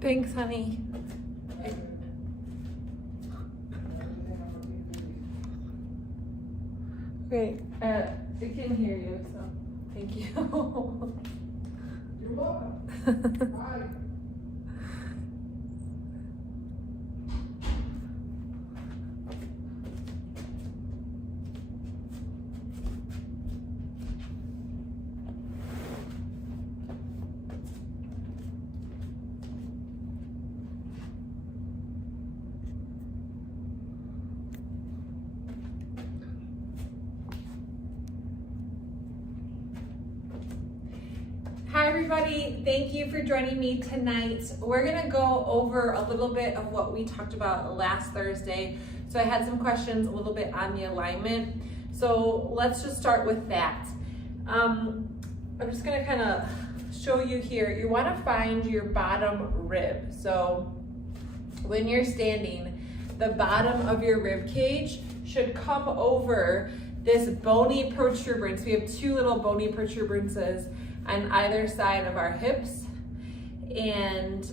Thanks, honey. Great. It can hear you, so thank you. You're welcome. Bye. Hi everybody, thank you for joining me tonight. We're gonna go over a little bit of what we talked about last Thursday. So I had some questions a little bit on the alignment. So let's just start with that. I'm just gonna kind of show you here. You wanna find your bottom rib. So when you're standing, the bottom of your rib cage should come over this bony protuberance. We have two little bony protuberances on either side of our hips, and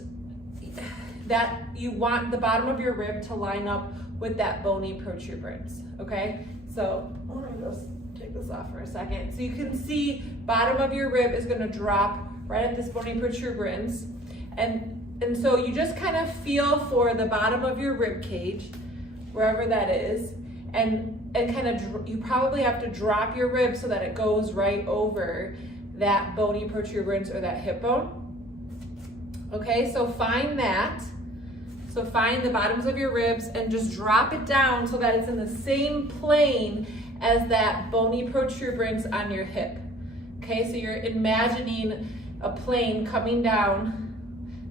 that you want the bottom of your rib to line up with that bony protuberance, okay? So let me just take this off for a second. So you can see bottom of your rib is gonna drop right at this bony protuberance, and so you just kind of feel for the bottom of your rib cage, wherever that is, and kind of, you probably have to drop your rib so that it goes right over that bony protuberance or that hip bone. Okay, so find that. So find the bottoms of your ribs and just drop it down so that it's in the same plane as that bony protuberance on your hip. Okay, so you're imagining a plane coming down,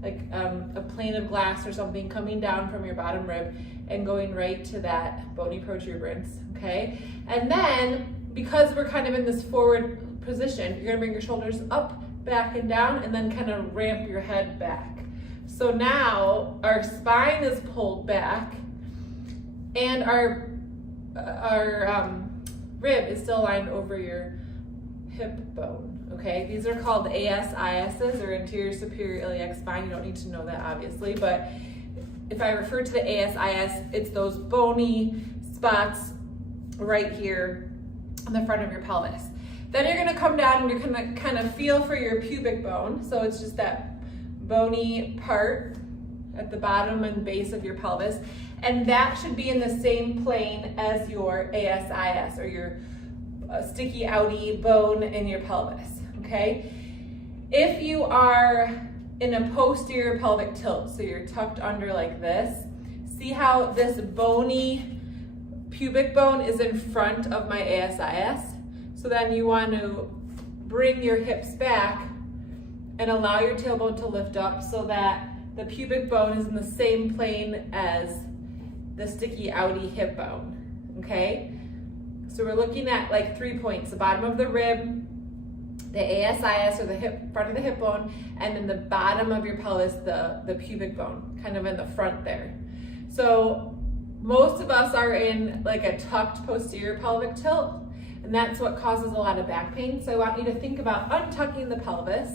like a plane of glass or something coming down from your bottom rib and going right to that bony protuberance, okay? And then, because we're kind of in this forward position, you're gonna bring your shoulders up, back, and down, and then kind of ramp your head back. So now our spine is pulled back, and our rib is still aligned over your hip bone, okay? These are called Asis, or anterior superior iliac spine. You don't need to know that, obviously, but if I refer to the Asis, it's those bony spots right here on the front of your pelvis. Then you're gonna come down and you're gonna kind of feel for your pubic bone. So it's just that bony part at the bottom and base of your pelvis. And that should be in the same plane as your Asis, or your sticky outy bone in your pelvis, okay? If you are in a posterior pelvic tilt, so you're tucked under like this, see how this bony pubic bone is in front of my Asis? So then you want to bring your hips back and allow your tailbone to lift up so that the pubic bone is in the same plane as the sticky outy hip bone, okay? So we're looking at like 3 points: the bottom of the rib, the Asis, or the hip, front of the hip bone, and then the bottom of your pelvis, the pubic bone, kind of in the front there. So most of us are in like a tucked posterior pelvic tilt, and that's what causes a lot of back pain. So I want you to think about untucking the pelvis,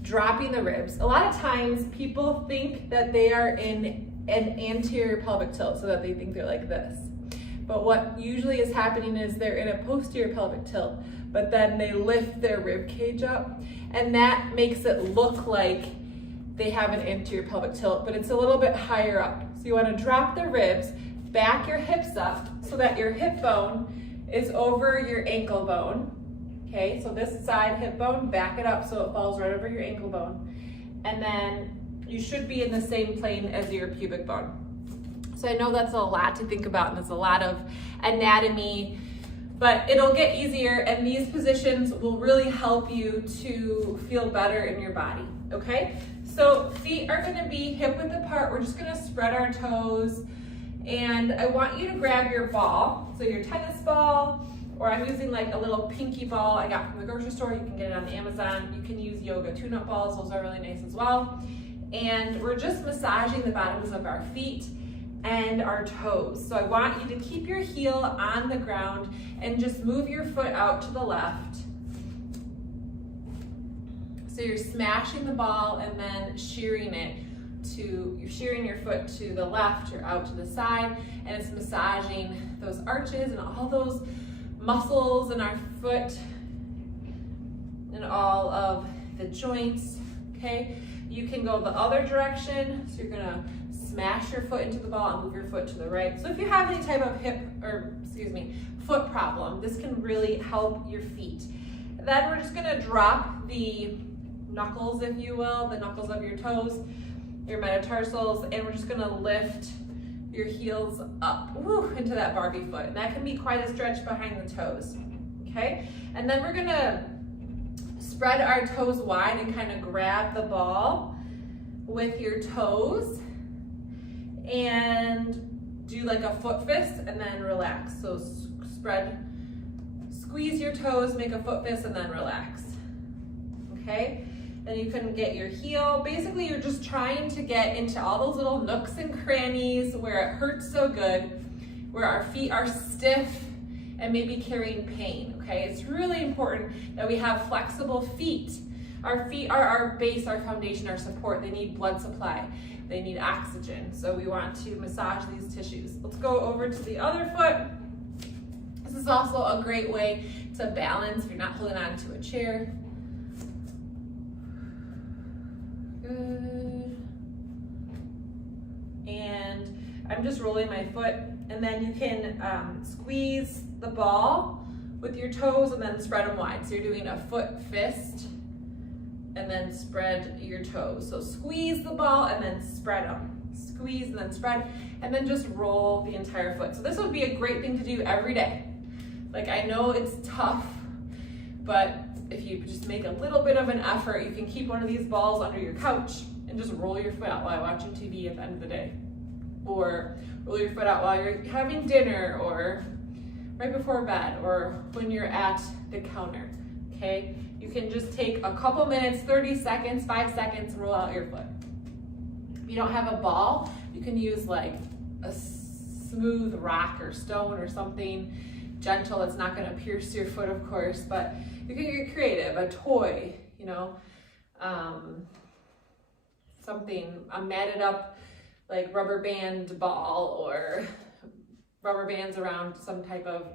dropping the ribs. A lot of times people think that they are in an anterior pelvic tilt, so that they think they're like this. But what usually is happening is they're in a posterior pelvic tilt, but then they lift their rib cage up, and that makes it look like they have an anterior pelvic tilt, but it's a little bit higher up. So you want to drop the ribs, back your hips up so that your hip bone is over your ankle bone. Okay, so this side hip bone, back it up so it falls right over your ankle bone. And then you should be in the same plane as your pubic bone. So I know that's a lot to think about, and there's a lot of anatomy, but it'll get easier, and these positions will really help you to feel better in your body, okay? So feet are gonna be hip width apart. We're just gonna spread our toes, and I want you to grab your ball, so your tennis ball, or I'm using like a little pinky ball I got from the grocery store. You can get it on Amazon. You can use yoga tune-up balls. Those are really nice as well. And we're just massaging the bottoms of our feet and our toes. So I want you to keep your heel on the ground and just move your foot out to the left. So you're smashing the ball and then shearing it. you're shearing your foot to the left or out to the side, and it's massaging those arches and all those muscles in our foot and all of the joints, okay? You can go the other direction, so you're gonna smash your foot into the ball and move your foot to the right. So if you have any type of foot problem, this can really help your feet. Then we're just gonna drop the knuckles, if you will, the knuckles of your toes, your metatarsals, and we're just gonna lift your heels up into that Barbie foot. And that can be quite a stretch behind the toes, okay? And then we're gonna spread our toes wide and kind of grab the ball with your toes and do like a foot fist and then relax. So squeeze your toes, make a foot fist, and then relax, okay? Then you can get your heel. Basically, you're just trying to get into all those little nooks and crannies where it hurts so good, where our feet are stiff and maybe carrying pain, okay? It's really important that we have flexible feet. Our feet are our base, our foundation, our support. They need blood supply. They need oxygen. So we want to massage these tissues. Let's go over to the other foot. This is also a great way to balance if you're not holding on to a chair. Good. And I'm just rolling my foot, and then you can squeeze the ball with your toes and then spread them wide. So you're doing a foot fist and then spread your toes. So squeeze the ball and then spread them. Squeeze and then spread, and then just roll the entire foot. So this would be a great thing to do every day. Like, I know it's tough, but if you just make a little bit of an effort, you can keep one of these balls under your couch and just roll your foot out while watching TV at the end of the day. Or roll your foot out while you're having dinner, or right before bed, or when you're at the counter, okay? You can just take a couple minutes, 30 seconds, 5 seconds, roll out your foot. If you don't have a ball, you can use like a smooth rock or stone or something gentle. It's not gonna pierce your foot, of course, but you can get creative, a toy, you know, something, a matted up like rubber band ball, or rubber bands around some type of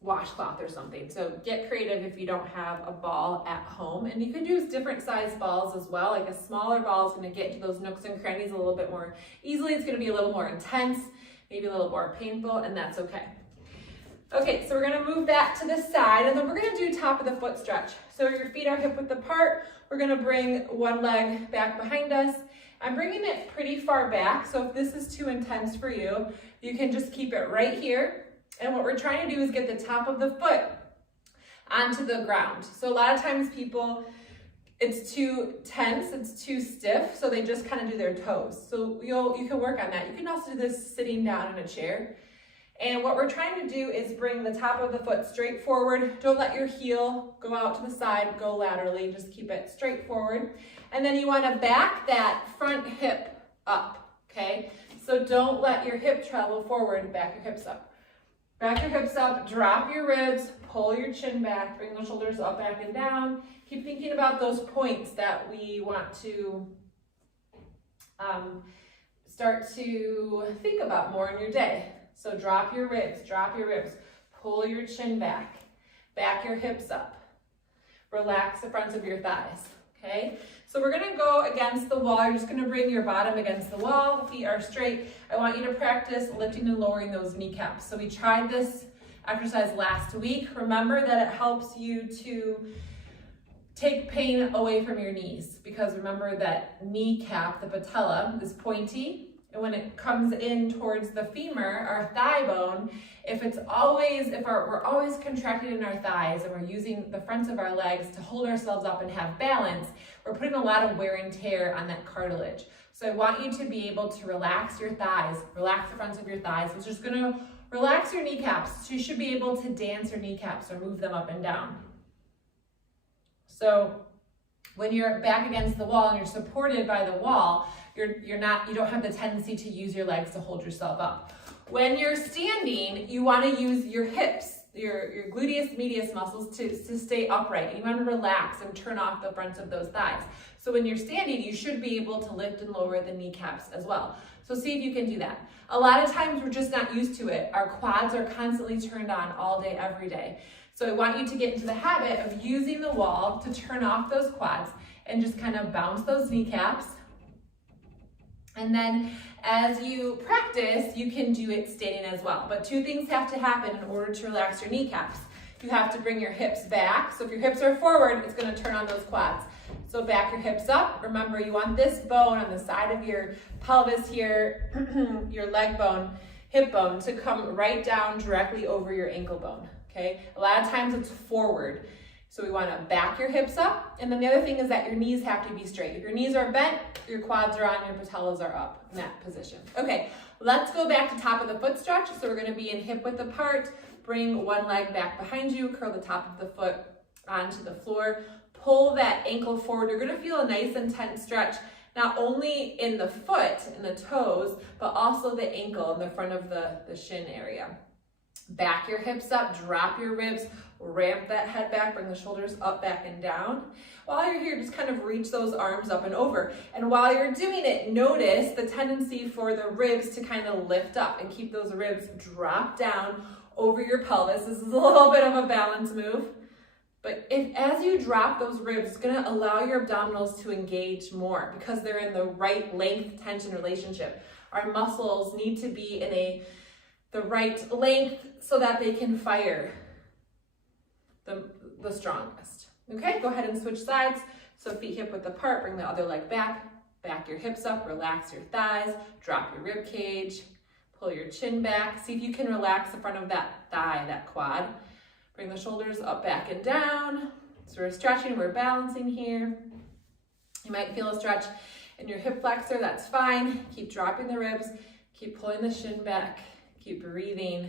washcloth or something. So get creative if you don't have a ball at home. And you can use different size balls as well. Like a smaller ball is gonna get into those nooks and crannies a little bit more easily. It's gonna be a little more intense, maybe a little more painful, and that's okay. Okay, so we're gonna move that to the side, and then we're gonna do top of the foot stretch. So your feet are hip width apart. We're gonna bring one leg back behind us. I'm bringing it pretty far back, so if this is too intense for you, you can just keep it right here. And what we're trying to do is get the top of the foot onto the ground. So a lot of times people, it's too tense, it's too stiff, so they just kind of do their toes. So you can work on that. You can also do this sitting down in a chair. And what we're trying to do is bring the top of the foot straight forward. Don't let your heel go out to the side, go laterally, just keep it straight forward. And then you want to back that front hip up, okay? So don't let your hip travel forward, back your hips up. Back your hips up, drop your ribs, pull your chin back, bring the shoulders up, back, and down. Keep thinking about those points that we want to start to think about more in your day. So drop your ribs, pull your chin back, back your hips up. Relax the fronts of your thighs, okay? So we're gonna go against the wall. You're just gonna bring your bottom against the wall, the feet are straight. I want you to practice lifting and lowering those kneecaps. So we tried this exercise last week. Remember that it helps you to take pain away from your knees, because remember that kneecap, the patella, is pointy. And when it comes in towards the femur, our thigh bone, we're always contracted in our thighs and we're using the fronts of our legs to hold ourselves up and have balance, we're putting a lot of wear and tear on that cartilage. So I want you to be able to relax your thighs, relax the fronts of your thighs, which is gonna relax your kneecaps. So you should be able to dance your kneecaps or move them up and down. So when you're back against the wall and you're supported by the wall, you don't have the tendency to use your legs to hold yourself up. When you're standing, you want to use your hips. your gluteus medius muscles to stay upright. You want to relax and turn off the fronts of those thighs. So when you're standing, you should be able to lift and lower the kneecaps as well. So see if you can do that. A lot of times we're just not used to it. Our quads are constantly turned on all day, every day. So I want you to get into the habit of using the wall to turn off those quads and just kind of bounce those kneecaps. And then as you practice, you can do it standing as well. But two things have to happen in order to relax your kneecaps. You have to bring your hips back. So if your hips are forward, it's going to turn on those quads. So back your hips up. Remember, you want this bone on the side of your pelvis here, your leg bone, hip bone, to come right down directly over your ankle bone. Okay? A lot of times it's forward. So we want to back your hips up. And then the other thing is that your knees have to be straight. If your knees are bent, your quads are on, your patellas are up in that position. Okay, let's go back to top of the foot stretch. So we're going to be in hip width apart. Bring one leg back behind you. Curl the top of the foot onto the floor. Pull that ankle forward. You're going to feel a nice intense stretch, not only in the foot and the toes, but also the ankle in the front of the shin area. Back your hips up, drop your ribs, ramp that head back, bring the shoulders up, back, and down. While you're here, just kind of reach those arms up and over. And while you're doing it, notice the tendency for the ribs to kind of lift up and keep those ribs drop down over your pelvis. This is a little bit of a balance move. But as you drop those ribs, it's going to allow your abdominals to engage more because they're in the right length tension relationship. Our muscles need to be in the right length so that they can fire the strongest. Okay, go ahead and switch sides. So feet hip width apart, bring the other leg back, back your hips up, relax your thighs, drop your rib cage, pull your chin back. See if you can relax the front of that thigh, that quad. Bring the shoulders up, back, and down. So we're stretching, we're balancing here. You might feel a stretch in your hip flexor, that's fine. Keep dropping the ribs, keep pulling the shin back, keep breathing.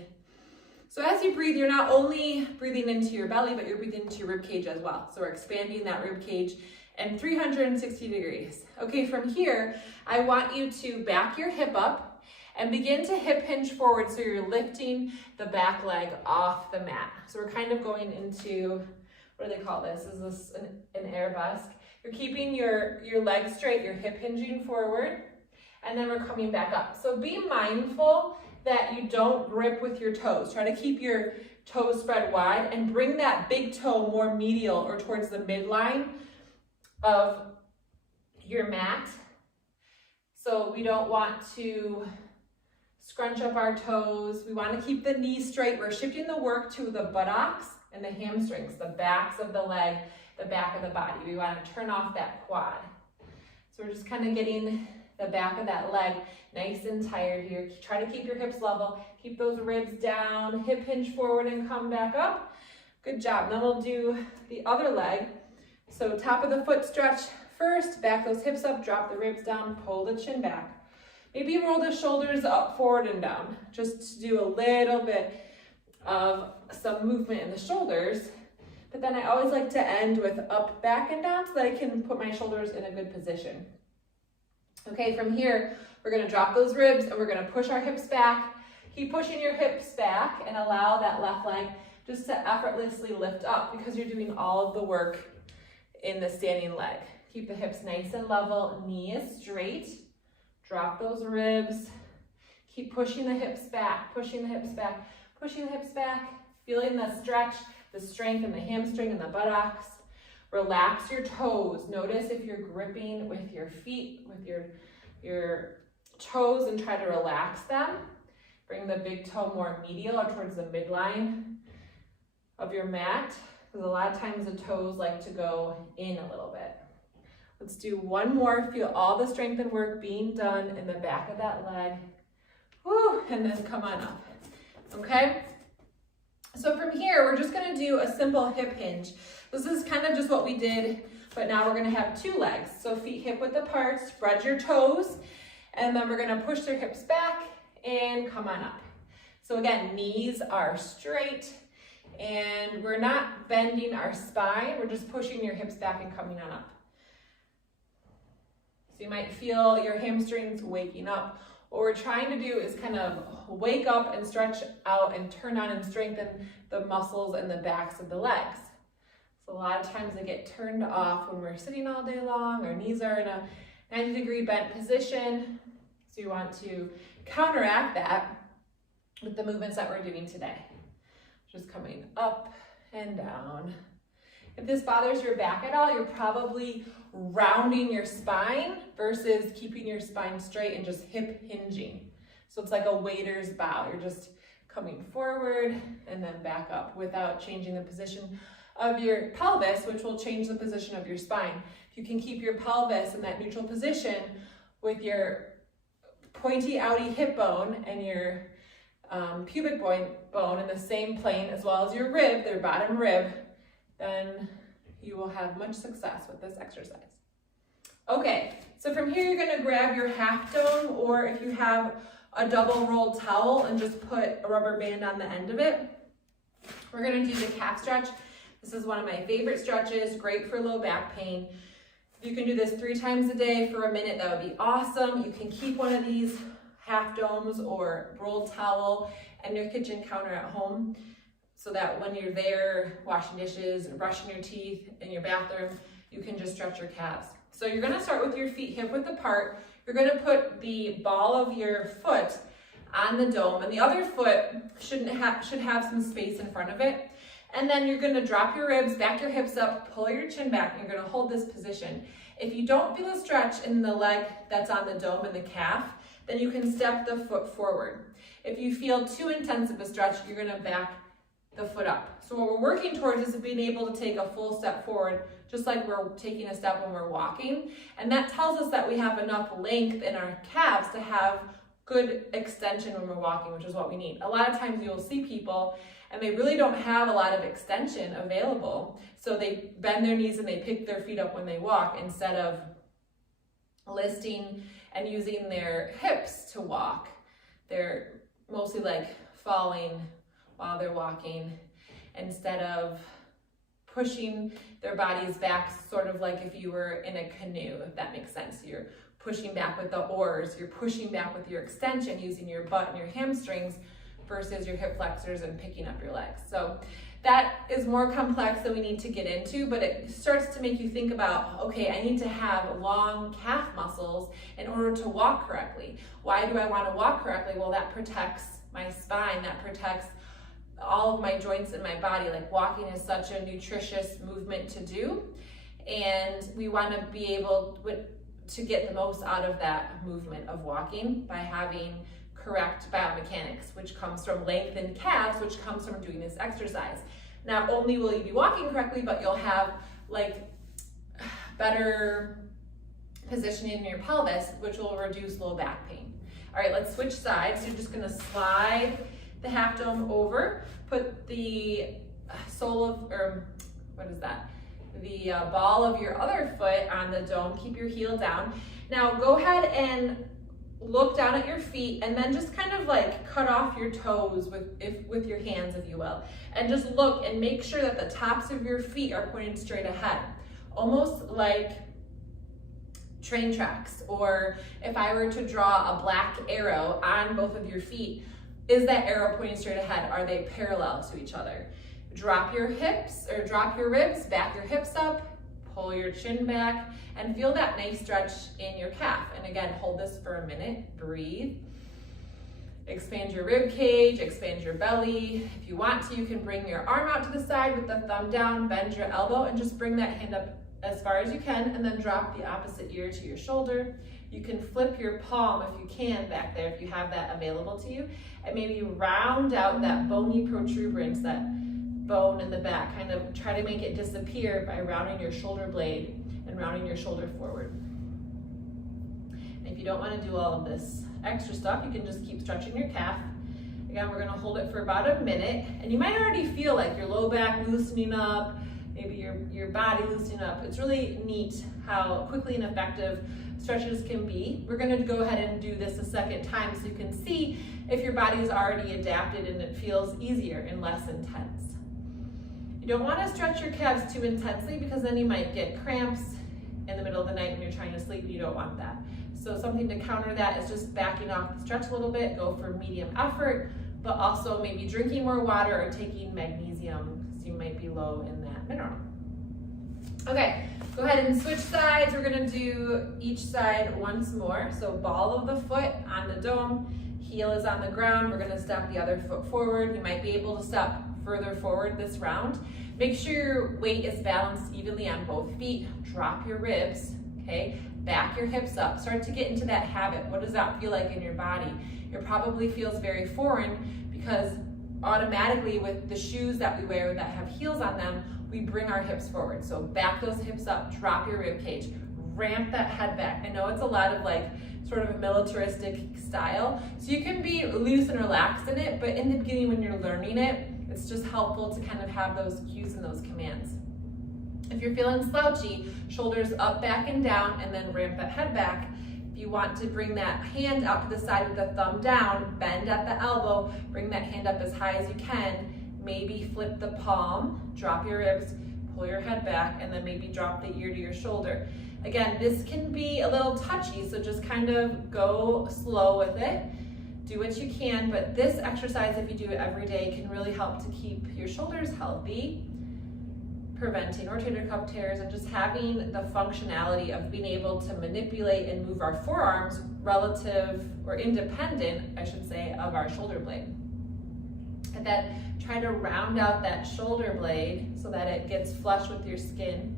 So as you breathe, you're not only breathing into your belly, but you're breathing into your rib cage as well. So we're expanding that rib cage and 360 degrees. Okay, from here, I want you to back your hip up and begin to hip hinge forward so you're lifting the back leg off the mat. So we're kind of going into, what do they call this? Is this an arabesque? You're keeping your legs straight, you're hip hinging forward, and then we're coming back up. So be mindful that you don't grip with your toes. Try to keep your toes spread wide and bring that big toe more medial or towards the midline of your mat. So we don't want to scrunch up our toes. We want to keep the knees straight. We're shifting the work to the buttocks and the hamstrings, the backs of the leg, the back of the body. We want to turn off that quad. So we're just kind of getting the back of that leg nice and tired here. Try to keep your hips level. Keep those ribs down. Hip hinge forward and come back up. Good job. Then we'll do the other leg. So top of the foot stretch first. Back those hips up. Drop the ribs down. Pull the chin back. Maybe roll the shoulders up, forward, and down. Just to do a little bit of some movement in the shoulders. But then I always like to end with up, back, and down so that I can put my shoulders in a good position. Okay, from here, we're going to drop those ribs and we're going to push our hips back. Keep pushing your hips back and allow that left leg just to effortlessly lift up because you're doing all of the work in the standing leg. Keep the hips nice and level, knees straight. Drop those ribs. Keep pushing the hips back, pushing the hips back, pushing the hips back. Feeling the stretch, the strength in the hamstring and the buttocks. Relax your toes. Notice if you're gripping with your feet, with your toes, and try to relax them. Bring the big toe more medial or towards the midline of your mat, because a lot of times the toes like to go in a little bit. Let's do one more. Feel all the strength and work being done in the back of that leg. Woo, and then come on up. Okay? So from here, we're just going to do a simple hip hinge. This is kind of just what we did, but now we're going to have two legs. So feet hip width apart, spread your toes, and then we're going to push their hips back and come on up. So again, knees are straight, and we're not bending our spine. We're just pushing your hips back and coming on up. So you might feel your hamstrings waking up What we're trying to do is kind of wake up and stretch out and turn on and strengthen the muscles and the backs of the legs. So a lot of times they get turned off when we're sitting all day long. Our knees are in a 90-degree bent position. So you want to counteract that with the movements that we're doing today. Just coming up and down. If this bothers your back at all, you're probably rounding your spine versus keeping your spine straight and just hip hinging. So it's like a waiter's bow. You're just coming forward and then back up without changing the position of your pelvis, which will change the position of your spine. If you can keep your pelvis in that neutral position with your pointy outy hip bone and your pubic bone in the same plane, as well as your rib, their bottom rib, then you will have much success with this exercise. Okay, so from here you're gonna grab your half dome, or if you have a double rolled towel, and just put a rubber band on the end of it. We're gonna do the calf stretch. This is one of my favorite stretches, great for low back pain. If you can do this 3 times a day for a minute, that would be awesome. You can keep one of these half domes or rolled towel and your kitchen counter at home, so that when you're there washing dishes and brushing your teeth in your bathroom, you can just stretch your calves. So you're gonna start with your feet hip width apart. You're gonna put the ball of your foot on the dome, and the other foot should have some space in front of it. And then you're gonna drop your ribs, back your hips up, pull your chin back, and you're gonna hold this position. If you don't feel a stretch in the leg that's on the dome and the calf, then you can step the foot forward. If you feel too intense of a stretch, you're gonna back the foot up. So what we're working towards is being able to take a full step forward, just like we're taking a step when we're walking. And that tells us that we have enough length in our calves to have good extension when we're walking, which is what we need. A lot of times you'll see people and they really don't have a lot of extension available. So they bend their knees and they pick their feet up when they walk, instead of listing and using their hips to walk. They're mostly like falling while they're walking, instead of pushing their bodies back, sort of like if you were in a canoe, if that makes sense. You're pushing back with the oars, you're pushing back with your extension using your butt and your hamstrings versus your hip flexors and picking up your legs. So that is more complex than we need to get into, but it starts to make you think about, okay, I need to have long calf muscles in order to walk correctly. Why do I want to walk correctly? Well, that protects my spine, that protects all of my joints in my body. Like, walking is such a nutritious movement to do, and we want to be able to get the most out of that movement of walking by having correct biomechanics, which comes from lengthened calves, which comes from doing this exercise. Not only will you be walking correctly, but you'll have like better positioning in your pelvis, which will reduce low back pain. All right, let's switch sides. You're just gonna slide the half dome over, put the sole of, or what is that? The ball of your other foot on the dome, keep your heel down. Now go ahead and look down at your feet, and then just kind of like cut off your toes with your hands, if you will, and just look and make sure that the tops of your feet are pointed straight ahead, almost like train tracks. Or if I were to draw a black arrow on both of your feet, is that arrow pointing straight ahead? Are they parallel to each other? Drop your hips, or drop your ribs, back your hips up, pull your chin back, and feel that nice stretch in your calf. And again, hold this for a minute, breathe. Expand your rib cage, expand your belly. If you want to, you can bring your arm out to the side with the thumb down, bend your elbow, and just bring that hand up as far as you can, and then drop the opposite ear to your shoulder. You can flip your palm, if you can, back there, if you have that available to you, and maybe round out that bony protuberance, that bone in the back. Kind of try to make it disappear by rounding your shoulder blade and rounding your shoulder forward. And if you don't want to do all of this extra stuff, you can just keep stretching your calf. Again, we're going to hold it for about a minute, and you might already feel like your low back loosening up, maybe your body loosening up. It's really neat how quickly and effective stretches can be. We're going to go ahead and do this a second time so you can see if your body is already adapted and it feels easier and less intense. You don't want to stretch your calves too intensely, because then you might get cramps in the middle of the night when you're trying to sleep, and you don't want that. So something to counter that is just backing off the stretch a little bit, go for medium effort, but also maybe drinking more water or taking magnesium because you might be low in that mineral. Okay, go ahead and switch sides. We're gonna do each side once more. So ball of the foot on the dome, heel is on the ground. We're gonna step the other foot forward. You might be able to step further forward this round. Make sure your weight is balanced evenly on both feet. Drop your ribs, okay? Back your hips up. Start to get into that habit. What does that feel like in your body? It probably feels very foreign because automatically with the shoes that we wear that have heels on them, we bring our hips forward. So back those hips up, drop your rib cage, ramp that head back. I know it's a lot of like sort of a militaristic style, so you can be loose and relaxed in it, but in the beginning when you're learning it, it's just helpful to kind of have those cues and those commands. If you're feeling slouchy, shoulders up, back, and down, and then ramp that head back. If you want to bring that hand out to the side with the thumb down, bend at the elbow, bring that hand up as high as you can, maybe flip the palm, drop your ribs, pull your head back, and then maybe drop the ear to your shoulder. Again, this can be a little touchy, so just kind of go slow with it. Do what you can, but this exercise, if you do it every day, can really help to keep your shoulders healthy, preventing rotator cuff tears, and just having the functionality of being able to manipulate and move our forearms relative or independent, I should say, of our shoulder blade. And then try to round out that shoulder blade so that it gets flush with your skin.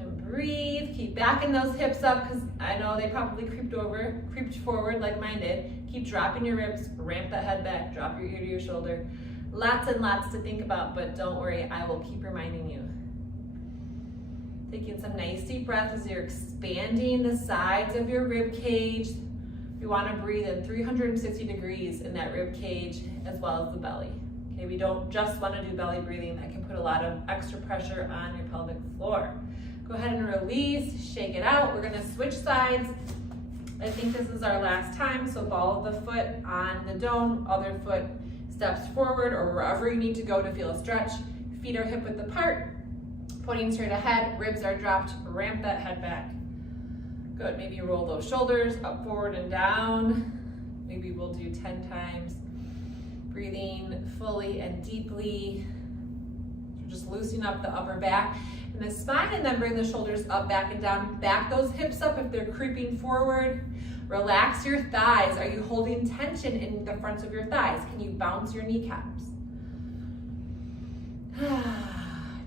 And breathe, keep backing those hips up because I know they probably creeped forward like mine did. Keep dropping your ribs, ramp that head back, drop your ear to your shoulder. Lots and lots to think about, but don't worry, I will keep reminding you. Taking some nice deep breaths as you're expanding the sides of your rib cage. You want to breathe in 360 degrees in that rib cage as well as the belly. Okay, we don't just want to do belly breathing. That can put a lot of extra pressure on your pelvic floor. Go ahead and release, shake it out. We're going to switch sides. I think this is our last time, so ball of the foot on the dome, other foot steps forward or wherever you need to go to feel a stretch. Feet are hip width apart, pointing straight ahead, ribs are dropped, ramp that head back. Good, maybe roll those shoulders up, forward, and down. Maybe we'll do 10 times. Breathing fully and deeply. So just loosening up the upper back and the spine, and then bring the shoulders up, back, and down. Back those hips up if they're creeping forward. Relax your thighs. Are you holding tension in the fronts of your thighs? Can you bounce your kneecaps?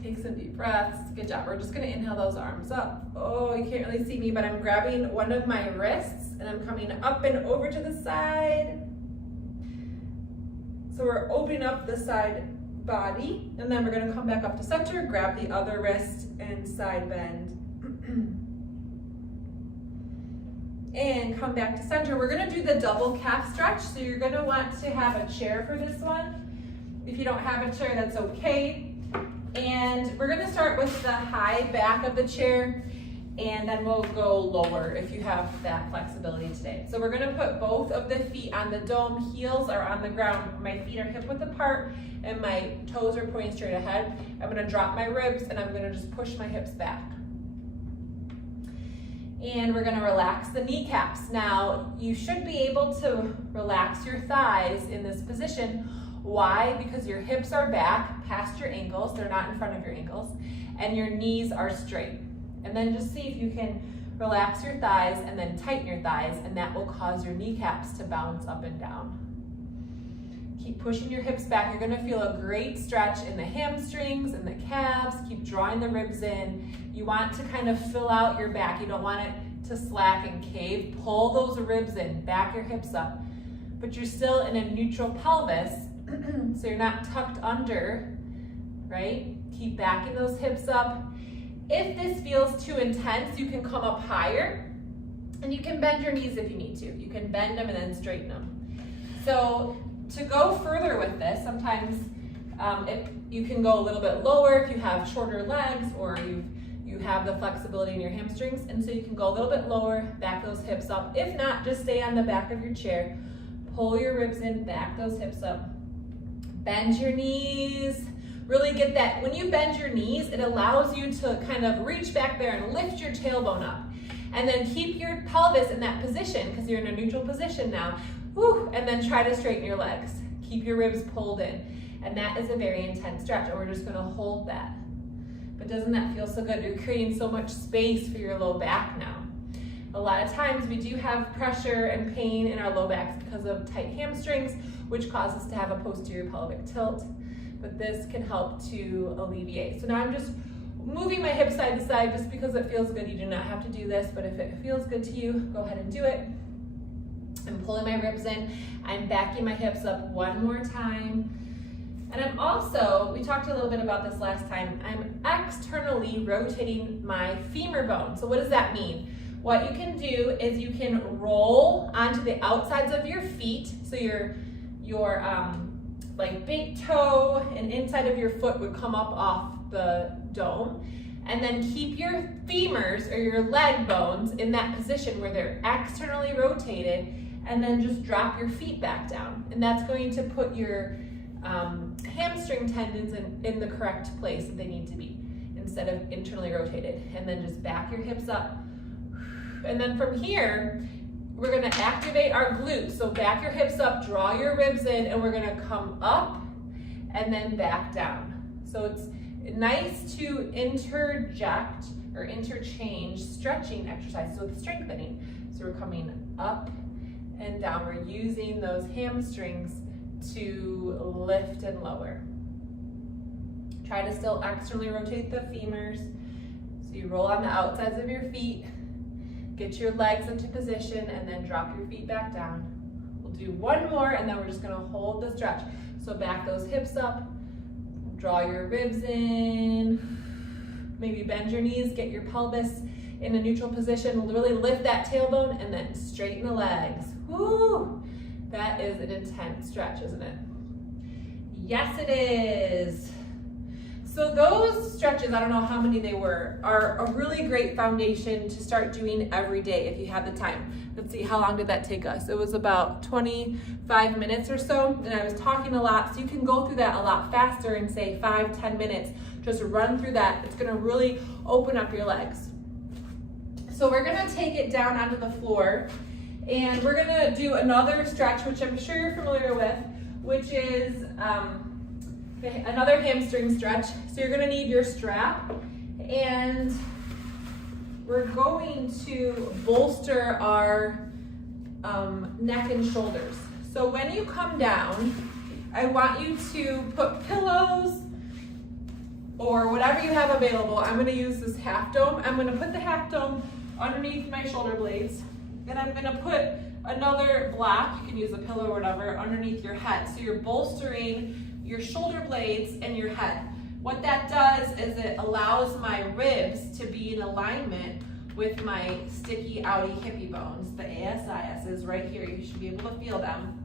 Take some deep breaths. Good job. We're just going to inhale those arms up. Oh, you can't really see me, but I'm grabbing one of my wrists and I'm coming up and over to the side. So we're opening up the side body, and then we're going to come back up to center, grab the other wrist and side bend. And come back to center. We're going to do the double calf stretch. So you're going to want to have a chair for this one. If you don't have a chair, that's okay. And we're going to start with the high back of the chair, and then we'll go lower if you have that flexibility today. So we're going to put both of the feet on the dome. Heels are on the ground. My feet are hip width apart and my toes are pointing straight ahead. I'm going to drop my ribs and I'm going to just push my hips back. And we're going to relax the kneecaps. Now, you should be able to relax your thighs in this position. Why? Because your hips are back past your ankles. They're not in front of your ankles. And your knees are straight. And then just see if you can relax your thighs and then tighten your thighs, and that will cause your kneecaps to bounce up and down. Keep pushing your hips back. You're going to feel a great stretch in the hamstrings and the calves. Keep drawing the ribs in. You want to kind of fill out your back. You don't want it to slack and cave. Pull those ribs in, back your hips up. But you're still in a neutral pelvis, so you're not tucked under, right? Keep backing those hips up. If this feels too intense, you can come up higher, and you can bend your knees if you need to. You can bend them and then straighten them. So to go further with this, sometimes you can go a little bit lower if you have shorter legs or you have the flexibility in your hamstrings, and so you can go a little bit lower, back those hips up. If not, just stay on the back of your chair, pull your ribs in, back those hips up, bend your knees. Really get that. When you bend your knees, it allows you to kind of reach back there and lift your tailbone up. And then keep your pelvis in that position because you're in a neutral position now. Woo, and then try to straighten your legs. Keep your ribs pulled in. And that is a very intense stretch, and we're just gonna hold that. But doesn't that feel so good? You're creating so much space for your low back now. A lot of times we do have pressure and pain in our low backs because of tight hamstrings, which causes us to have a posterior pelvic tilt. But this can help to alleviate. So now I'm just moving my hips side to side just because it feels good. You do not have to do this, but if it feels good to you, go ahead and do it. I'm pulling my ribs in. I'm backing my hips up one more time. And I'm also, we talked a little bit about this last time, I'm externally rotating my femur bone. So what does that mean? What you can do is you can roll onto the outsides of your feet. So your like big toe and inside of your foot would come up off the dome. And then keep your femurs or your leg bones in that position where they're externally rotated, and then just drop your feet back down. And that's going to put your hamstring tendons in the correct place that they need to be instead of internally rotated. And then just back your hips up. And then from here, we're gonna activate our glutes. So back your hips up, draw your ribs in, and we're gonna come up and then back down. So it's nice to interject or interchange stretching exercises with strengthening. So we're coming up and down. We're using those hamstrings to lift and lower. Try to still externally rotate the femurs. So you roll on the outsides of your feet, get your legs into position, and then drop your feet back down. We'll do one more, and then we're just gonna hold the stretch. So back those hips up, draw your ribs in, maybe bend your knees, get your pelvis in a neutral position, really lift that tailbone, and then straighten the legs. Woo! That is an intense stretch, isn't it? Yes, it is. So those stretches, I don't know how many they were, are a really great foundation to start doing every day if you have the time. Let's see, how long did that take us? It was about 25 minutes or so, and I was talking a lot, so you can go through that a lot faster in say 5-10 minutes. Just run through that. It's gonna really open up your legs. So we're gonna take it down onto the floor, and we're gonna do another stretch, which I'm sure you're familiar with, which is another hamstring stretch. So you're gonna need your strap, and we're going to bolster our neck and shoulders. So when you come down, I want you to put pillows or whatever you have available. I'm gonna use this half dome. I'm gonna put the half dome underneath my shoulder blades, and I'm gonna put another block, you can use a pillow or whatever, underneath your head. So you're bolstering your shoulder blades and your head. What that does is it allows my ribs to be in alignment with my sticky outy hippie bones, the Asis right here. You should be able to feel them.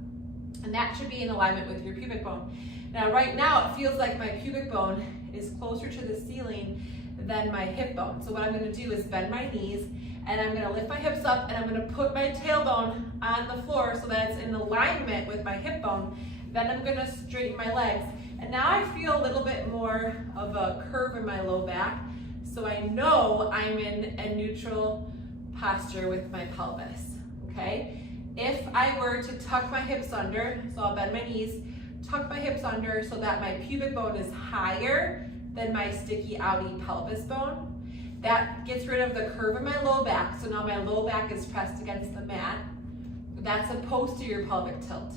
And that should be in alignment with your pubic bone. Now right now it feels like my pubic bone is closer to the ceiling than my hip bone. So what I'm gonna do is bend my knees, and I'm gonna lift my hips up, and I'm gonna put my tailbone on the floor so that it's in alignment with my hip bone. Then I'm gonna straighten my legs. And now I feel a little bit more of a curve in my low back, so I know I'm in a neutral posture with my pelvis, okay? If I were to tuck my hips under, so I'll bend my knees, tuck my hips under so that my pubic bone is higher than my sticky outy pelvis bone, that gets rid of the curve in my low back, so now my low back is pressed against the mat. That's a posterior pelvic tilt.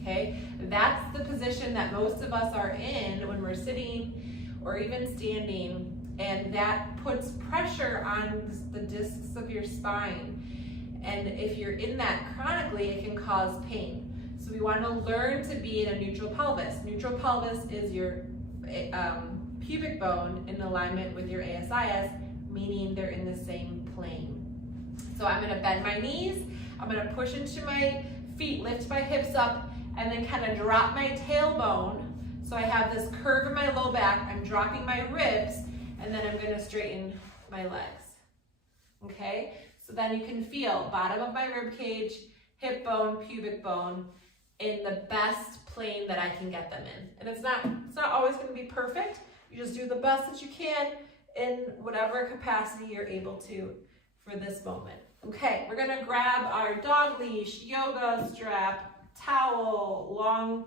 Okay, that's the position that most of us are in when we're sitting or even standing, and that puts pressure on the discs of your spine. And if you're in that chronically, it can cause pain. So we want to learn to be in a neutral pelvis. Neutral pelvis is your pubic bone in alignment with your Asis, meaning they're in the same plane. So I'm going to bend my knees, I'm going to push into my feet, lift my hips up, and then kind of drop my tailbone. So I have this curve in my low back, I'm dropping my ribs, and then I'm gonna straighten my legs, okay? So then you can feel bottom of my rib cage, hip bone, pubic bone, in the best plane that I can get them in. And it's not always gonna be perfect. You just do the best that you can in whatever capacity you're able to for this moment. Okay, we're gonna grab our dog leash, yoga strap, towel, long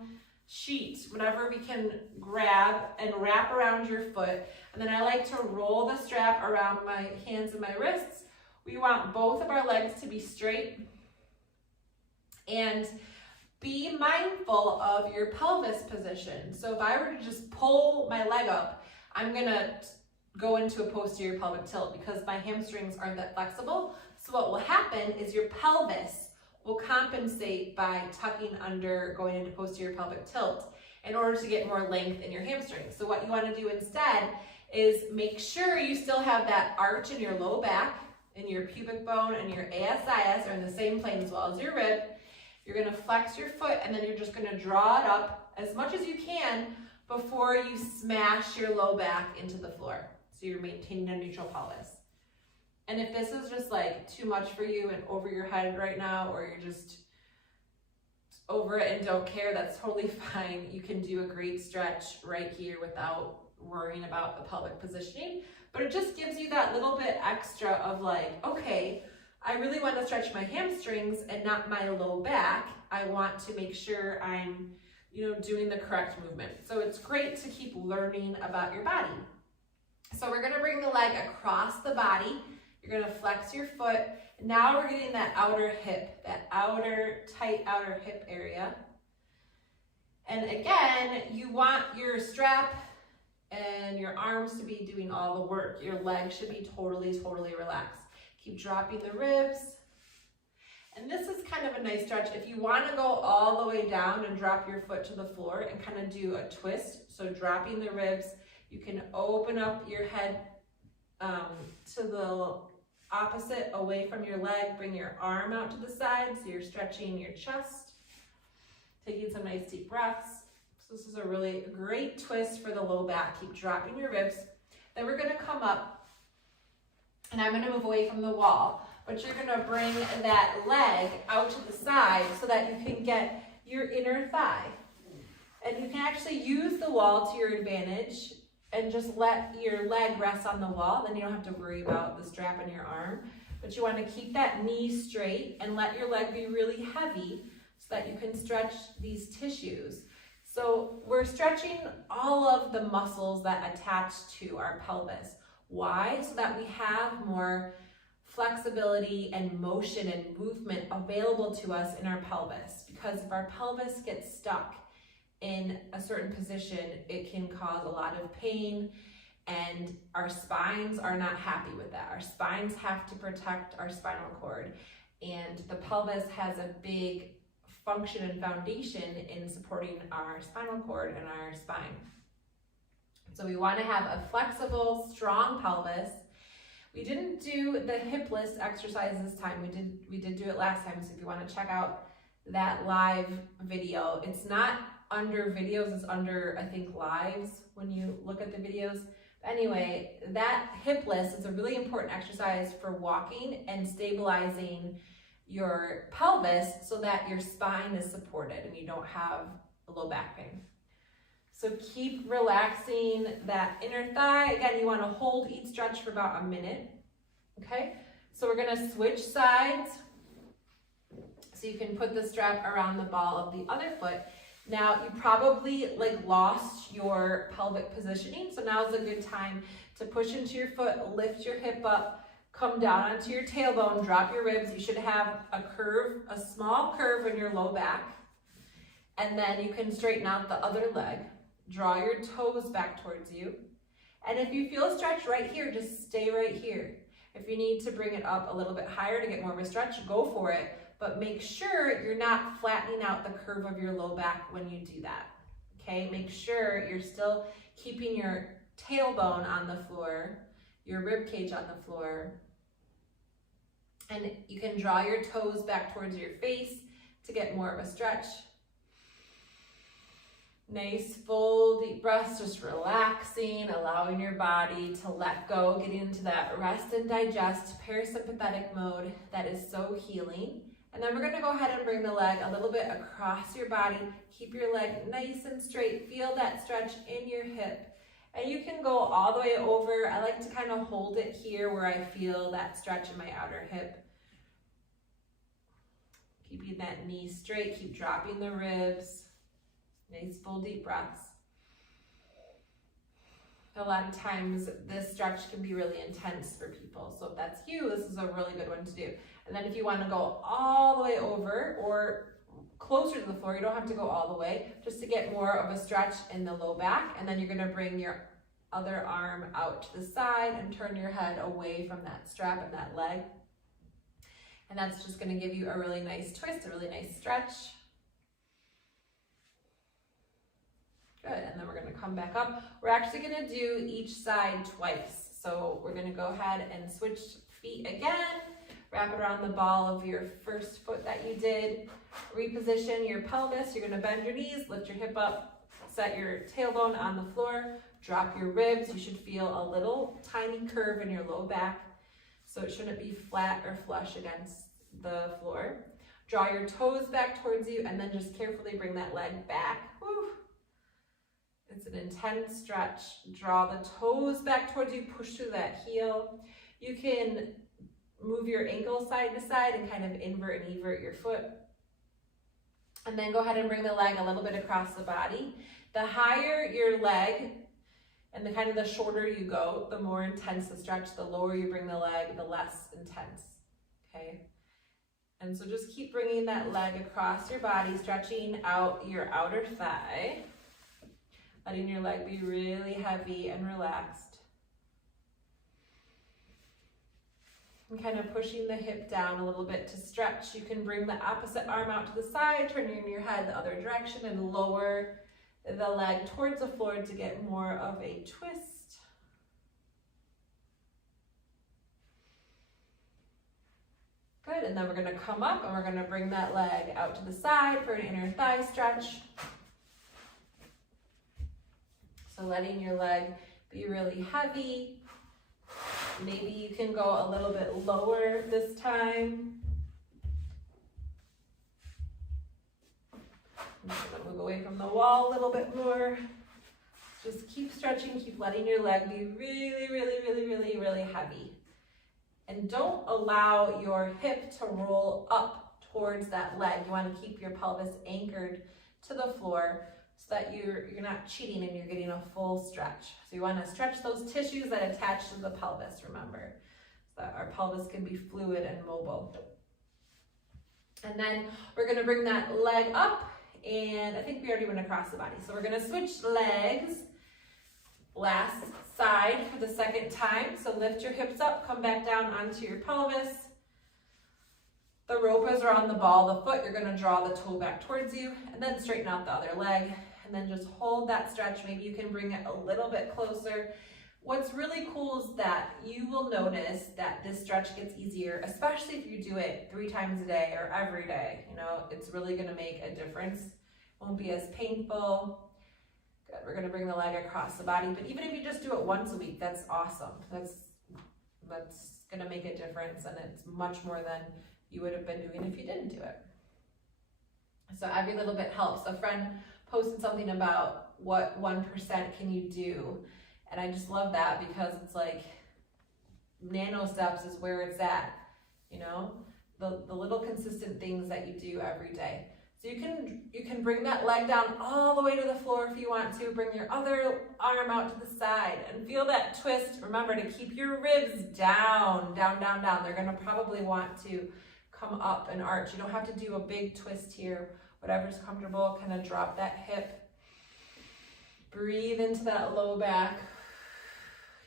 sheet, whatever we can grab and wrap around your foot. And then I like to roll the strap around my hands and my wrists. We want both of our legs to be straight. And be mindful of your pelvis position. So if I were to just pull my leg up, I'm gonna go into a posterior pelvic tilt because my hamstrings aren't that flexible. So what will happen is your pelvis will compensate by tucking under, going into posterior pelvic tilt in order to get more length in your hamstrings. So what you want to do instead is make sure you still have that arch in your low back, and your pubic bone and your ASIS are in the same plane as well as your rib. You're going to flex your foot and then you're just going to draw it up as much as you can before you smash your low back into the floor. So you're maintaining a neutral pelvis. And if this is just like too much for you and over your head right now, or you're just over it and don't care, that's totally fine. You can do a great stretch right here without worrying about the pelvic positioning. But it just gives you that little bit extra of like, okay, I really want to stretch my hamstrings and not my low back. I want to make sure I'm, doing the correct movement. So it's great to keep learning about your body. So we're going to bring the leg across the body. You're going to flex your foot. Now we're getting that outer hip, that tight outer hip area. And again, you want your strap and your arms to be doing all the work. Your legs should be totally, totally relaxed. Keep dropping the ribs. And this is kind of a nice stretch. If you want to go all the way down and drop your foot to the floor and kind of do a twist, so dropping the ribs, you can open up your head to the opposite, away from your leg. Bring your arm out to the side so you're stretching your chest. Taking some nice deep breaths. So this is a really great twist for the low back. Keep dropping your ribs. Then we're going to come up, and I'm going to move away from the wall, but you're going to bring that leg out to the side so that you can get your inner thigh. And you can actually use the wall to your advantage and just let your leg rest on the wall. Then you don't have to worry about the strap on your arm. But you want to keep that knee straight and let your leg be really heavy so that you can stretch these tissues. So we're stretching all of the muscles that attach to our pelvis. Why? So that we have more flexibility and motion and movement available to us in our pelvis. Because if our pelvis gets stuck in a certain position, it can cause a lot of pain, and our spines are not happy with that. Our spines have to protect our spinal cord, and the pelvis has a big function and foundation in supporting our spinal cord and our spine. So we want to have a flexible, strong pelvis. We didn't do the hip list exercise this time. We did do it last time. So if you want to check out that live video, it's not under videos, it's under, I think, lives when you look at the videos. But anyway, that hip list is a really important exercise for walking and stabilizing your pelvis so that your spine is supported and you don't have low back pain. So keep relaxing that inner thigh. Again, you want to hold each stretch for about a minute. Okay, so we're going to switch sides. So you can put the strap around the ball of the other foot. Now you probably lost your pelvic positioning. So now is a good time to push into your foot, lift your hip up, come down onto your tailbone, drop your ribs. You should have a curve, a small curve in your low back. And then you can straighten out the other leg. Draw your toes back towards you. And if you feel a stretch right here, just stay right here. If you need to bring it up a little bit higher to get more of a stretch, go for it. But make sure you're not flattening out the curve of your low back when you do that. Okay, make sure you're still keeping your tailbone on the floor, your rib cage on the floor. And you can draw your toes back towards your face to get more of a stretch. Nice full deep breaths, just relaxing, allowing your body to let go, getting into that rest and digest parasympathetic mode that is so healing. And then we're going to go ahead and bring the leg a little bit across your body. Keep your leg nice and straight. Feel that stretch in your hip And you can go all the way over. I like to kind of hold it here where I feel that stretch in my outer hip. Keeping that knee straight, keep dropping the ribs. Nice full deep breaths. A lot of times this stretch can be really intense for people. So if that's you, this is a really good one to do. And then if you want to go all the way over or closer to the floor, you don't have to go all the way, just to get more of a stretch in the low back. And then you're going to bring your other arm out to the side and turn your head away from that strap and that leg. And that's just going to give you a really nice twist, a really nice stretch. Good, and then we're going to come back up. We're actually going to do each side twice. So we're going to go ahead and switch feet again. Wrap it around the ball of your first foot that you did. Reposition your pelvis. You're going to bend your knees, lift your hip up, set your tailbone on the floor, drop your ribs. You should feel a little tiny curve in your low back, so it shouldn't be flat or flush against the floor. Draw your toes back towards you, and then just carefully bring that leg back. Woo. It's an intense stretch. Draw the toes back towards you, push through that heel. You can move your ankle side to side and kind of invert and evert your foot. And then go ahead and bring the leg a little bit across the body. The higher your leg and the kind of the shorter you go, the more intense the stretch. The lower you bring the leg, the less intense, okay? And so just keep bringing that leg across your body, stretching out your outer thigh, letting your leg be really heavy and relaxed. And kind of pushing the hip down a little bit to stretch. You can bring the opposite arm out to the side, turning your head the other direction, and lower the leg towards the floor to get more of a twist. Good, and then we're gonna come up and we're gonna bring that leg out to the side for an inner thigh stretch. So letting your leg be really heavy. Maybe you can go a little bit lower this time. I'm just gonna move away from the wall a little bit more. Just keep stretching, keep letting your leg be really, really, really, really, really heavy. And don't allow your hip to roll up towards that leg. You wanna keep your pelvis anchored to the floor so that you're not cheating and you're getting a full stretch. So you wanna stretch those tissues that attach to the pelvis, remember, so that our pelvis can be fluid and mobile. And then we're gonna bring that leg up, and I think we already went across the body. So we're gonna switch legs, last side for the second time. So lift your hips up, come back down onto your pelvis. The rope is around the ball of the foot. You're gonna draw the toe back towards you, and then straighten out the other leg, and then just hold that stretch. Maybe you can bring it a little bit closer. What's really cool is that you will notice that this stretch gets easier, especially if you do it 3 times a day or every day. You know, it's really gonna make a difference. It won't be as painful. Good, we're gonna bring the leg across the body, but even if you just do it once a week, that's awesome. That's gonna make a difference, and it's much more than you would have been doing if you didn't do it. So every little bit helps. A friend posted something about what 1% can you do, and I just love that because it's like nano steps is where it's at, you know, the little consistent things that you do every day. So you can bring that leg down all the way to the floor if you want to. Bring your other arm out to the side and feel that twist. Remember to keep your ribs down, down, down, down. They're gonna probably want to come up and arch. You don't have to do a big twist here. Whatever's comfortable, kind of drop that hip. Breathe into that low back.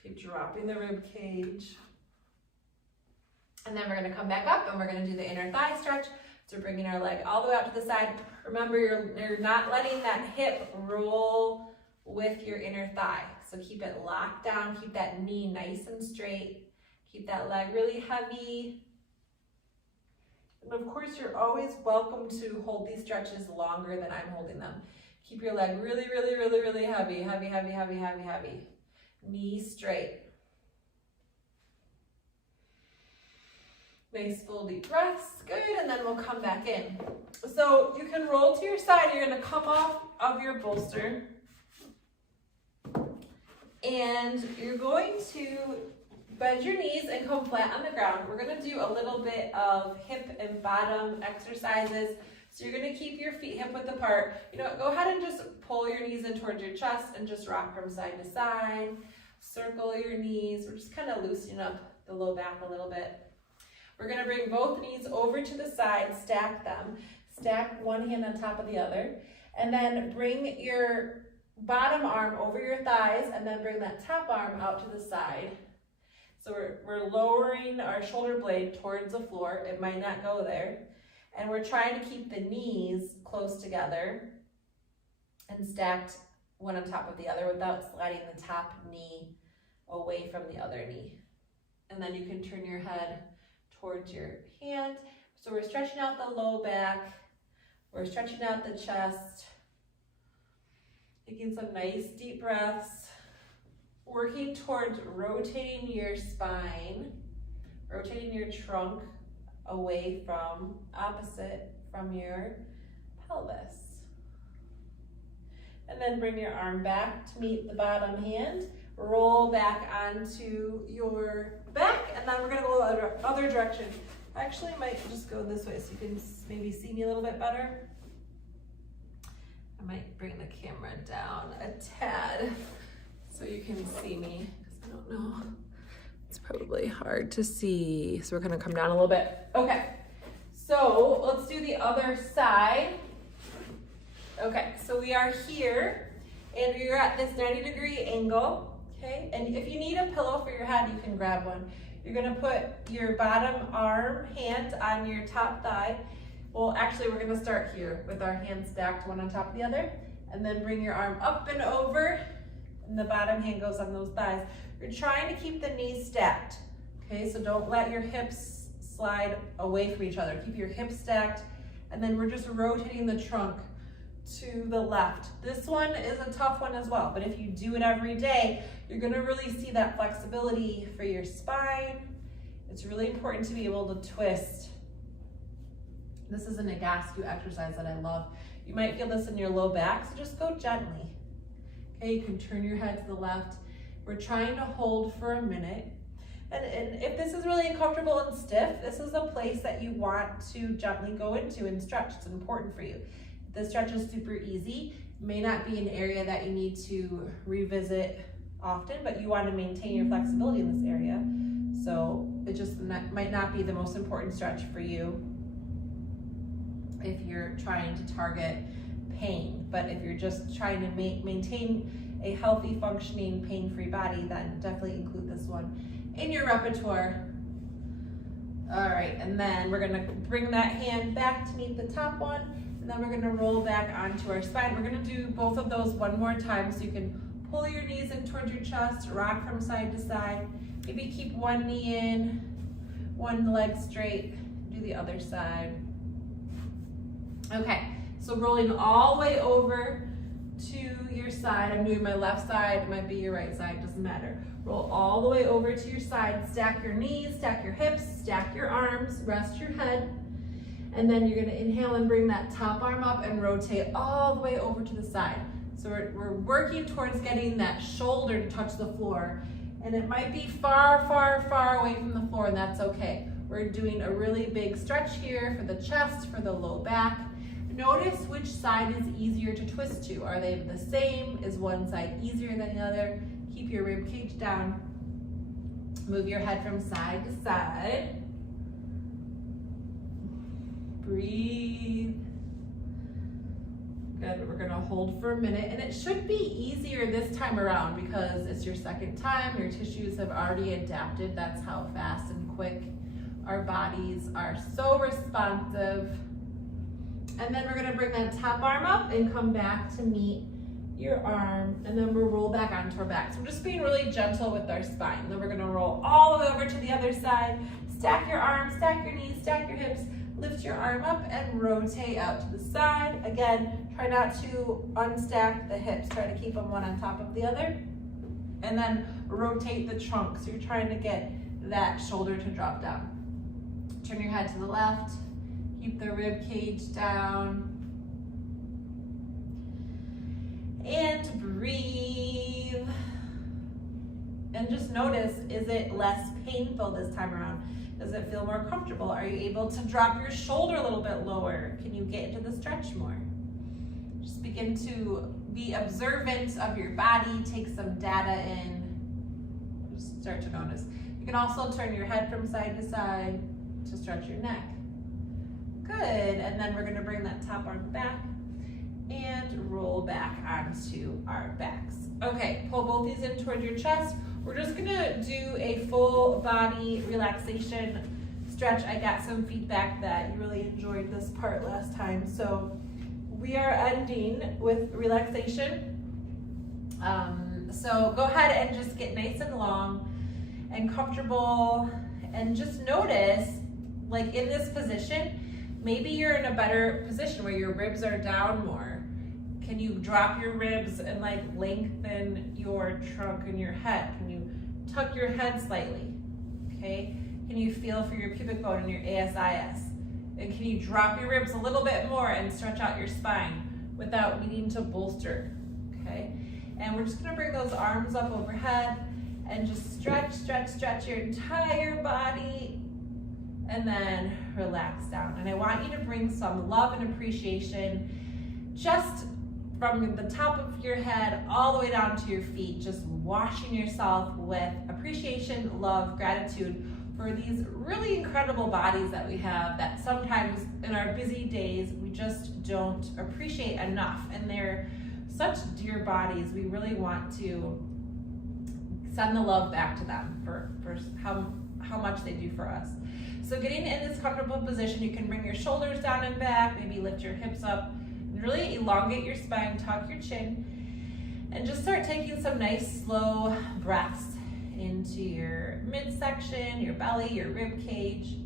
Keep dropping the rib cage. And then we're gonna come back up and we're gonna do the inner thigh stretch. So we're bringing our leg all the way out to the side. Remember, you're not letting that hip roll with your inner thigh. So keep it locked down, keep that knee nice and straight. Keep that leg really heavy. And of course, you're always welcome to hold these stretches longer than I'm holding them. Keep your leg really, really, really, really heavy, heavy, heavy, heavy, heavy, heavy. Knee straight. Nice full deep breaths, good, and then we'll come back in. So you can roll to your side. You're gonna come off of your bolster. And you're going to bend your knees and come flat on the ground. We're gonna do a little bit of hip and bottom exercises. So you're gonna keep your feet hip width apart. You know what, go ahead and just pull your knees in towards your chest and just rock from side to side. Circle your knees. We're just kind of loosening up the low back a little bit. We're gonna bring both knees over to the side, stack them. Stack one hand on top of the other. And then bring your bottom arm over your thighs and then bring that top arm out to the side. So we're lowering our shoulder blade towards the floor. It might not go there. And we're trying to keep the knees close together and stacked one on top of the other without sliding the top knee away from the other knee. And then you can turn your head towards your hand. So we're stretching out the low back. We're stretching out the chest. Taking some nice deep breaths. Working towards rotating your spine, rotating your trunk away from, opposite from your pelvis. And then bring your arm back to meet the bottom hand. Roll back onto your back, and then we're gonna go the other direction. Actually, I might just go this way so you can maybe see me a little bit better. I might bring the camera down a tad so you can see me, because I don't know. It's probably hard to see. So we're gonna come down a little bit. Okay, so let's do the other side. Okay, so we are here, and you're at this 90-degree angle, okay? And if you need a pillow for your head, you can grab one. You're gonna put your bottom arm, hand on your top thigh. Well, actually, we're gonna start here with our hands stacked one on top of the other, and then bring your arm up and over, and the bottom hand goes on those thighs. You're trying to keep the knees stacked, okay? So don't let your hips slide away from each other. Keep your hips stacked, and then we're just rotating the trunk to the left. This one is a tough one as well, but if you do it every day, you're gonna really see that flexibility for your spine. It's really important to be able to twist. This is an Agascu exercise that I love. You might feel this in your low back, so just go gently. Okay, you can turn your head to the left. We're trying to hold for a minute. And if this is really uncomfortable and stiff, this is a place that you want to gently go into and stretch. It's important for you. If the stretch is super easy, it may not be an area that you need to revisit often, but you want to maintain your flexibility in this area. So it just might not be the most important stretch for you if you're trying to target pain. But if you're just trying to maintain a healthy, functioning, pain-free body, then definitely include this one in your repertoire. All right, and then we're gonna bring that hand back to meet the top one, and then we're gonna roll back onto our spine. We're gonna do both of those one more time, so you can pull your knees in towards your chest, rock from side to side. Maybe keep one knee in, one leg straight, do the other side. Okay, so rolling all the way over to your side. I'm doing my left side, it might be your right side, doesn't matter. Roll all the way over to your side, stack your knees, stack your hips, stack your arms, rest your head. And then you're gonna inhale and bring that top arm up and rotate all the way over to the side. So we're working towards getting that shoulder to touch the floor. And it might be far, far, far away from the floor, and that's okay. We're doing a really big stretch here for the chest, for the low back. Notice which side is easier to twist to. Are they the same? Is one side easier than the other? Keep your rib cage down. Move your head from side to side. Breathe. Good, we're gonna hold for a minute, and it should be easier this time around because it's your second time, your tissues have already adapted. That's how fast and quick our bodies are so responsive. And then we're gonna bring that top arm up and come back to meet your arm, and then we'll roll back onto our back. So we're just being really gentle with our spine. Then we're gonna roll all the way over to the other side, stack your arms, stack your knees, stack your hips, lift your arm up and rotate out to the side. Again, try not to unstack the hips, try to keep them one on top of the other. And then rotate the trunk, so you're trying to get that shoulder to drop down. Turn your head to the left, keep the rib cage down. And breathe. And just notice, is it less painful this time around? Does it feel more comfortable? Are you able to drop your shoulder a little bit lower? Can you get into the stretch more? Just begin to be observant of your body, take some data in, just start to notice. You can also turn your head from side to side to stretch your neck. Good, and then we're gonna bring that top arm back and roll back onto our backs. Okay, pull both these in toward your chest. We're just gonna do a full body relaxation stretch. I got some feedback that you really enjoyed this part last time. So we are ending with relaxation. So go ahead and just get nice and long and comfortable, and just notice, like in this position, maybe you're in a better position where your ribs are down more. Can you drop your ribs and like lengthen your trunk and your head? Can you tuck your head slightly? Okay. Can you feel for your pubic bone and your ASIS? And can you drop your ribs a little bit more and stretch out your spine without needing to bolster? Okay. And we're just gonna bring those arms up overhead and just stretch, stretch, stretch your entire body, and then relax down. And I want you to bring some love and appreciation just from the top of your head all the way down to your feet, just washing yourself with appreciation, love, gratitude for these really incredible bodies that we have that sometimes in our busy days we just don't appreciate enough. And they're such dear bodies. We really want to send the love back to them for how much they do for us. So getting in this comfortable position, you can bring your shoulders down and back, maybe lift your hips up, and really elongate your spine, tuck your chin, and just start taking some nice slow breaths into your midsection, your belly, your rib cage.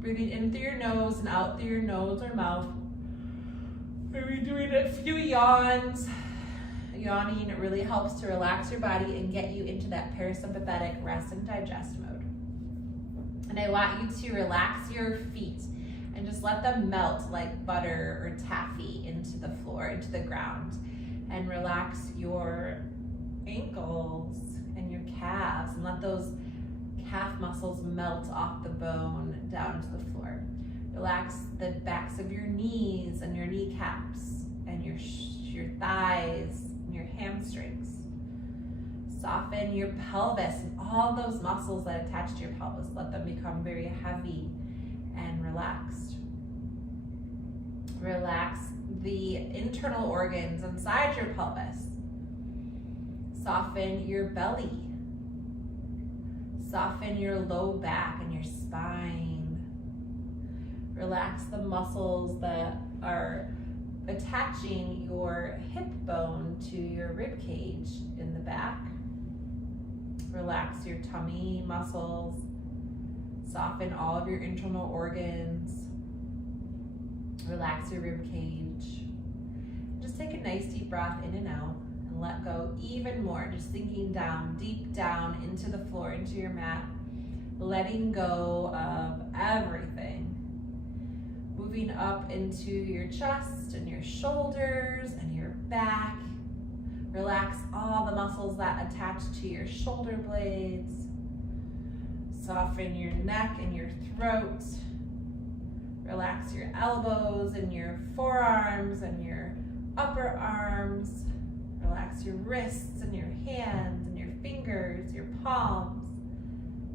Breathing in through your nose and out through your nose or mouth. Maybe doing a few yawns. Yawning really helps to relax your body and get you into that parasympathetic rest and digest mode. And I want you to relax your feet and just let them melt like butter or taffy into the floor, into the ground. And relax your ankles and your calves and let those calf muscles melt off the bone down to the floor. Relax the backs of your knees and your kneecaps and your thighs and your hamstrings. Soften your pelvis and all those muscles that attach to your pelvis. Let them become very heavy and relaxed. Relax the internal organs inside your pelvis. Soften your belly. Soften your low back and your spine. Relax the muscles that are attaching your hip bone to your rib cage in the back. Relax your tummy muscles. Soften all of your internal organs. Relax your rib cage. Just take a nice deep breath in and out and let go even more. Just sinking down, deep down into the floor, into your mat. Letting go of everything. Moving up into your chest and your shoulders and your back. Relax all the muscles that attach to your shoulder blades. Soften your neck and your throat. Relax your elbows and your forearms and your upper arms. Relax your wrists and your hands and your fingers, your palms,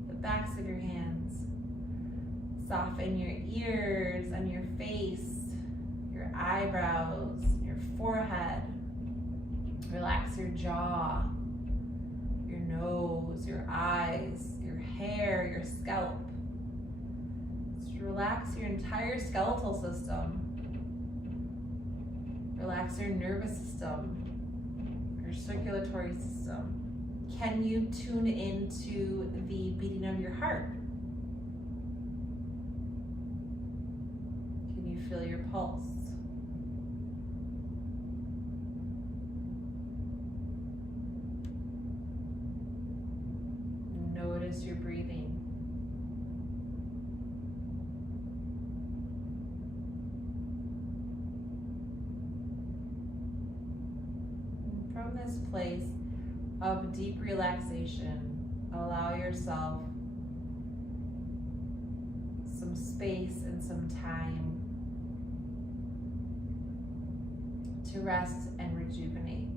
the backs of your hands. Soften your ears and your face, your eyebrows, your forehead. Relax your jaw, your nose, your eyes, your hair, your scalp. Just relax your entire skeletal system. Relax your nervous system, your circulatory system. Can you tune into the beating of your heart? Can you feel your pulse? Notice your breathing. And from this place, of deep relaxation. Allow yourself some space and some time to rest and rejuvenate.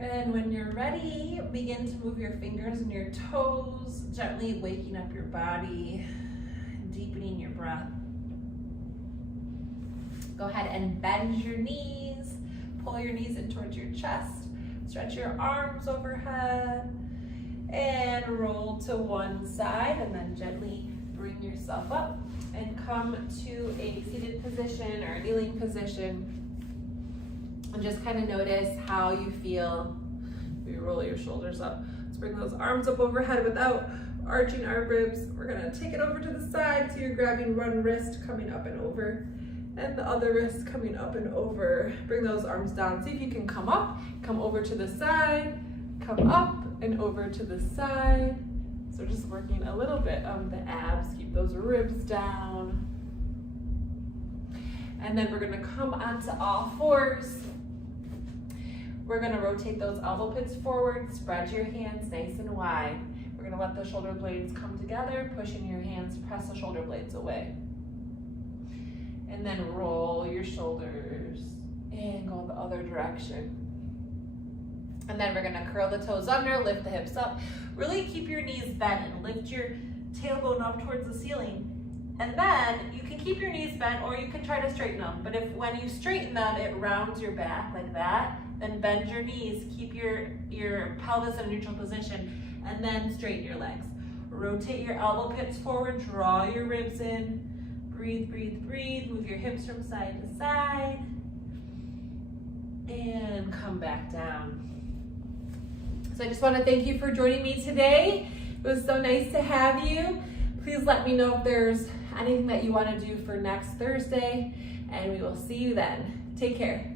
And when you're ready, begin to move your fingers and your toes, gently waking up your body, deepening your breath. Go ahead and bend your knees, pull your knees in towards your chest, stretch your arms overhead, and roll to one side, and then gently bring yourself up and come to a seated position or a kneeling position. And just kind of notice how you feel. You roll your shoulders up. Let's bring those arms up overhead without arching our ribs. We're gonna take it over to the side, so you're grabbing one wrist coming up and over, and the other wrist coming up and over. Bring those arms down. See if you can come up, come over to the side, come up and over to the side. So just working a little bit of the abs, keep those ribs down. And then we're gonna come onto all fours. We're gonna rotate those elbow pits forward, spread your hands nice and wide. We're gonna let the shoulder blades come together, pushing your hands, press the shoulder blades away. And then roll your shoulders and go the other direction. And then we're gonna curl the toes under, lift the hips up. Really keep your knees bent and lift your tailbone up towards the ceiling. And then you can keep your knees bent or you can try to straighten them. But if when you straighten them, it rounds your back like that, then bend your knees, keep your pelvis in a neutral position, and then straighten your legs. Rotate your elbow pits forward, draw your ribs in. Breathe, breathe, breathe. Move your hips from side to side. And come back down. So I just want to thank you for joining me today. It was so nice to have you. Please let me know if there's anything that you want to do for next Thursday, and we will see you then. Take care.